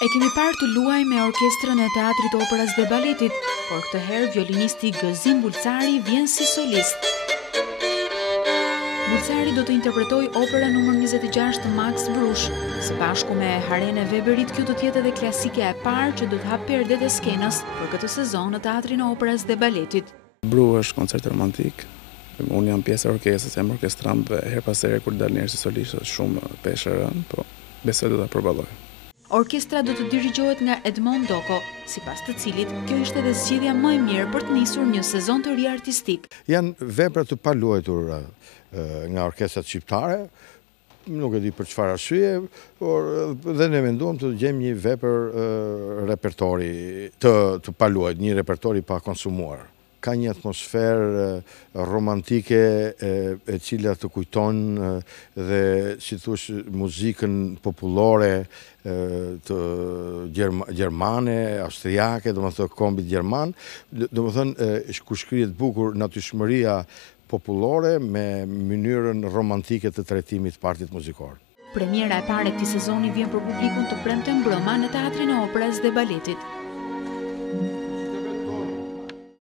E kemi parë të luaj me orkestrën e Teatrit Operës dhe Baletit, por këtë herë violinisti Gëzim Bulcari vjen si solist. Bulcari do të interpretoj opera numër 26 të Max Bruch. Së bashku me Harene Weberit, kjo do të jetë edhe klasike e parë që do të hap perdet e skenës për këtë sezon në Teatrin e Operës dhe Baletit. Bruch është koncert romantik. Unë jam pjesë e orkestrës, jam orkestram, her pas here kur dal njerëz si solist është shumë peshë e rënë, po besoj do ta përballoj. Orkestra do të dirigjohet nga Edmond Doko, sipas të cilit kjo ishte edhe zgjedhja më e mirë për të nisur një sezon të ri artistik. Janë vepra të paluajtur nga orkestrat shqiptare, nuk e di për çfarë arsye, por dhe ne menduam të gjejmë një vepër repertori të paluajt, një repertori pa konsumuar. Ka një atmosferë romantike e cila të kujton dhe si thush muzikën popullore të gjermane, austriake, domethënë kombit gjerman, domethënë ku shkrihet bukur natyrshmëria popullore me mënyrën romantike të trajtimit të partit muzikor. Premiera e parë e këtij sezoni vjen për publikun të premten mbrëma në Teatrin e Operës dhe Baletit.